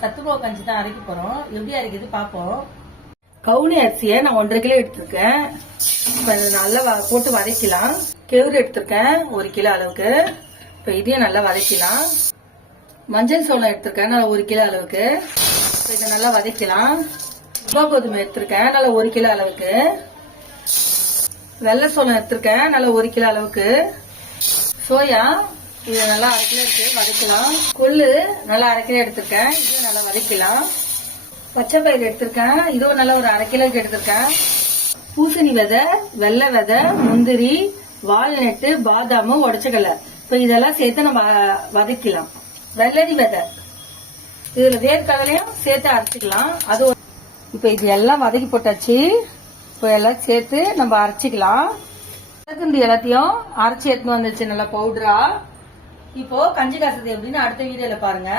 சத்துமாவு கஞ்சி தான் அரைக்க போறோம். எப்படி அரைக்கிறது பாப்போம். கவுனி அரிசியை நான் 1.5 கிலோ எடுத்திருக்கேன். இப்ப நல்லா போட்டு வதக்கலாம். கெவுரு எடுத்திருக்கேன் 1 கிலோ அளவுக்கு. இப்ப இதையும் நல்லா வதக்கலாம். மஞ்சள் சோளம் எடுத்திருக்கேன் நல்லா 1 கிலோ அளவுக்கு. இப்ப இதை நல்லா வதக்கலாம். உப்பா கோதுமை எடுத்திருக்கேன் நல்லா 1 கிலோ அளவுக்கு. வெள்ளை சோளம் எடுத்திருக்கேன் நல்லா 1 கிலோ அளவுக்கு. சோயா இது நல்லா 1/2 கிலோ இருக்கு, வதக்கலாம். கொள்ளு நல்லா 1/2 கிலோ எடுத்திருக்கேன், இதுவும் நல்லா வதக்கலாம். பச்சை பயிர் எடுத்திருக்கேன், இதுவும் நல்லா ஒரு 1/2 கிலோக்கு எடுத்திருக்கேன். பூசணி விதை, வெள்ளை விதை, முந்திரி, வால்நட்டு, பாதாமு, உடச்சக்கடலை. இப்ப இதெல்லாம் சேர்த்து நம்ம வதக்கலாம். வெள்ளரி விதை, இதுல வேர்க்கடலையும் சேர்த்து அரைச்சிக்கலாம். அது இப்ப இது எல்லாம் வதக்கி போட்டாச்சு. இப்ப எல்லாம் சேர்த்து நம்ம அரைச்சிக்கலாம். எல்லாத்தையும் அரைச்சி எடுத்துன்னு வந்துச்சு நல்லா பவுடரா. இப்போ கஞ்சி காசுறது எப்படின்னு அடுத்த வீடியோல பாருங்க.